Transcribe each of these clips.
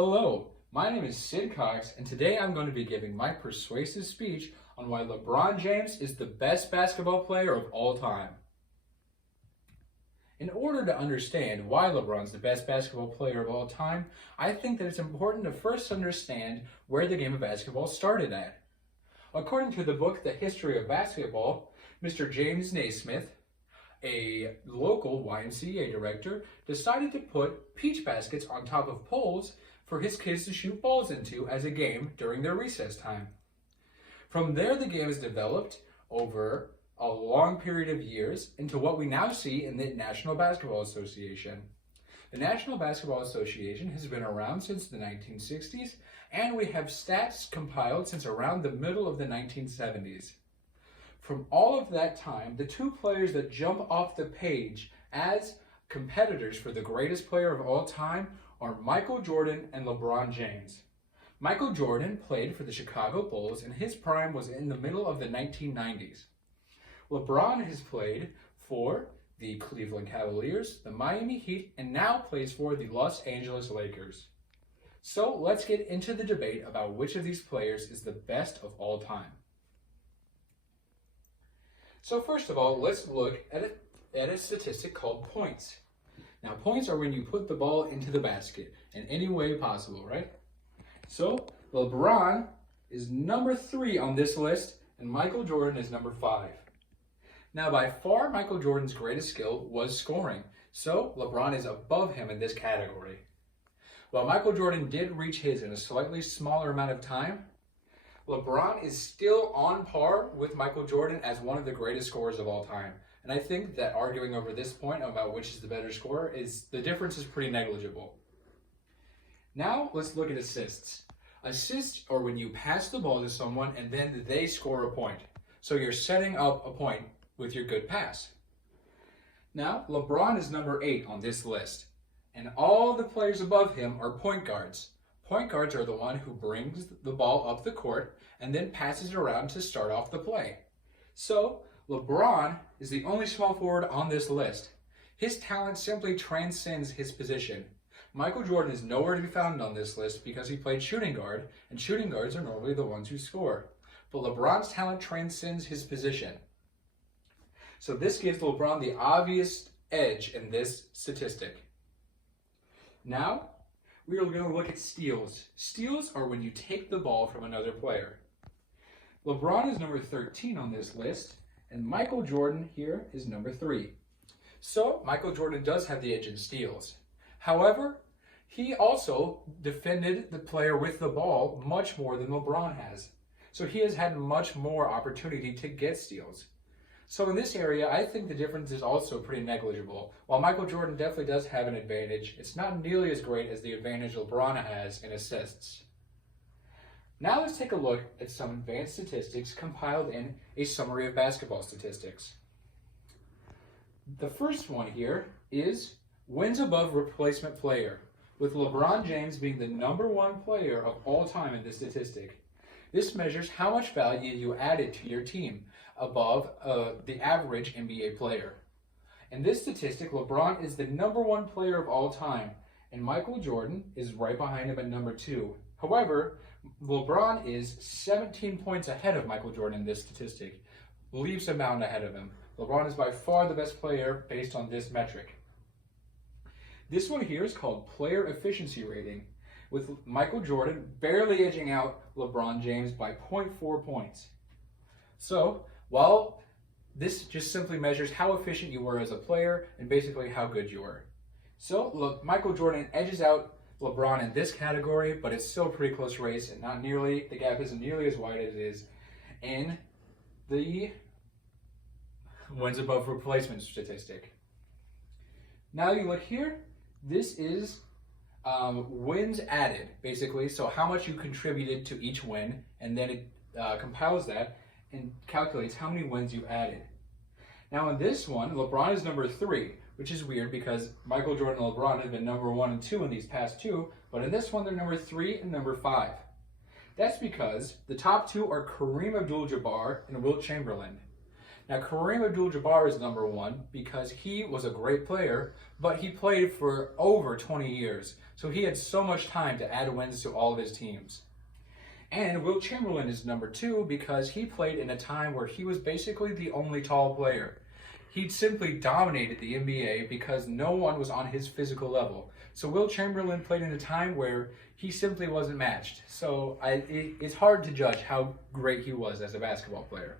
Hello, my name is Sid Cox, and today I'm going to be giving my persuasive speech on why LeBron James is the best basketball player of all time. In order to understand why LeBron's the best basketball player of all time, I think that it's important to first understand where the game of basketball started at. According to the book The History of Basketball, Mr. James Naismith, a local YMCA director, decided to put peach baskets on top of poles for his kids to shoot balls into as a game during their recess time. From there, the game has developed over a long period of years into what we now see in the National Basketball Association. The National Basketball Association has been around since the 1960s, and we have stats compiled since around the middle of the 1970s. From all of that time, the two players that jump off the page as competitors for the greatest player of all time are Michael Jordan and LeBron James. Michael Jordan played for the Chicago Bulls, and his prime was in the middle of the 1990s. LeBron has played for the Cleveland Cavaliers, the Miami Heat, and now plays for the Los Angeles Lakers. So let's get into the debate about which of these players is the best of all time. So first of all, let's look at a statistic called points. Now, points are when you put the ball into the basket in any way possible, right? So LeBron is number 3 on this list, and Michael Jordan is number 5. Now, by far, Michael Jordan's greatest skill was scoring, so LeBron is above him in this category. While Michael Jordan did reach his in a slightly smaller amount of time, LeBron is still on par with Michael Jordan as one of the greatest scorers of all time. And I think that arguing over this point about which is the better scorer the difference is pretty negligible. Now let's look at assists. Assists are when you pass the ball to someone and then they score a point. So you're setting up a point with your good pass. Now, LeBron is number 8 on this list, and all the players above him are point guards. Point guards are the one who brings the ball up the court and then passes it around to start off the play. So, LeBron is the only small forward on this list. His talent simply transcends his position. Michael Jordan is nowhere to be found on this list because he played shooting guard, and shooting guards are normally the ones who score. But LeBron's talent transcends his position. So this gives LeBron the obvious edge in this statistic. Now, we are going to look at steals. Steals are when you take the ball from another player. LeBron is number 13 on this list, and Michael Jordan here is number 3. So Michael Jordan does have the edge in steals. However, he also defended the player with the ball much more than LeBron has. So he has had much more opportunity to get steals. So in this area, I think the difference is also pretty negligible. While Michael Jordan definitely does have an advantage, it's not nearly as great as the advantage LeBron has in assists. Now let's take a look at some advanced statistics compiled in a summary of basketball statistics. The first one here is wins above replacement player, with LeBron James being the number 1 player of all time in this statistic. This measures how much value you added to your team above the average NBA player. In this statistic, LeBron is the number 1 player of all time, and Michael Jordan is right behind him at number 2. However, LeBron is 17 points ahead of Michael Jordan in this statistic, leaps and bounds ahead of him. LeBron is by far the best player based on this metric. This one here is called player efficiency rating, with Michael Jordan barely edging out LeBron James by 0.4 points. So, while this just simply measures how efficient you were as a player and basically how good you were. So, look, Michael Jordan edges out LeBron in this category, but it's still a pretty close race, and the gap isn't nearly as wide as it is in the wins above replacement statistic. Now you look here, this is wins added, basically, so how much you contributed to each win, and then it compiles that and calculates how many wins you added. Now in this one, LeBron is number 3, which is weird because Michael Jordan and LeBron have been number 1 and 2 in these past 2, but in this one they're number 3 and number 5. That's because the top 2 are Kareem Abdul-Jabbar and Wilt Chamberlain. Now, Kareem Abdul-Jabbar is number one because he was a great player, but he played for over 20 years, so he had so much time to add wins to all of his teams. And Wilt Chamberlain is number two because he played in a time where he was basically the only tall player. He simply dominated the NBA because no one was on his physical level. So Wilt Chamberlain played in a time where he simply wasn't matched. So it's hard to judge how great he was as a basketball player.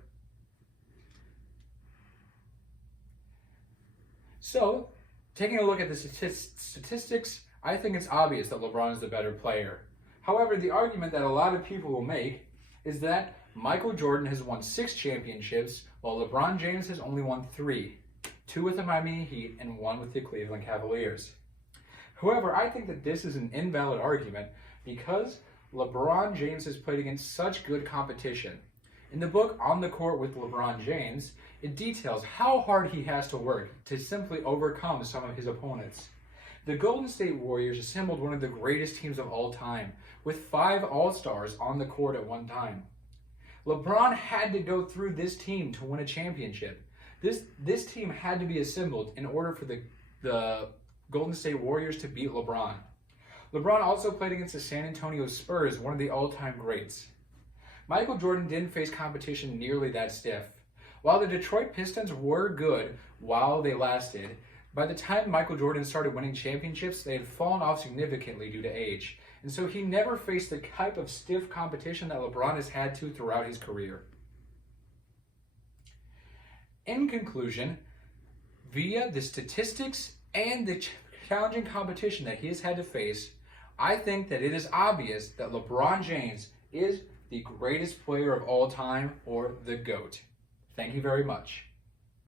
So, taking a look at the statistics, I think it's obvious that LeBron is the better player. However, the argument that a lot of people will make is that Michael Jordan has won 6 championships, while LeBron James has only won 3. 2 with the Miami Heat and 1 with the Cleveland Cavaliers. However, I think that this is an invalid argument because LeBron James has played against such good competition. In the book On the Court with LeBron James, it details how hard he has to work to simply overcome some of his opponents. The Golden State Warriors assembled one of the greatest teams of all time, with 5 All-Stars on the court at one time. LeBron had to go through this team to win a championship. This team had to be assembled in order for the Golden State Warriors to beat LeBron. LeBron also played against the San Antonio Spurs, one of the all-time greats. Michael Jordan didn't face competition nearly that stiff. While the Detroit Pistons were good while they lasted, by the time Michael Jordan started winning championships, they had fallen off significantly due to age, and so he never faced the type of stiff competition that LeBron has had to throughout his career. In conclusion, via the statistics and the challenging competition that he has had to face, I think that it is obvious that LeBron James is the greatest player of all time, or the GOAT. Thank you very much.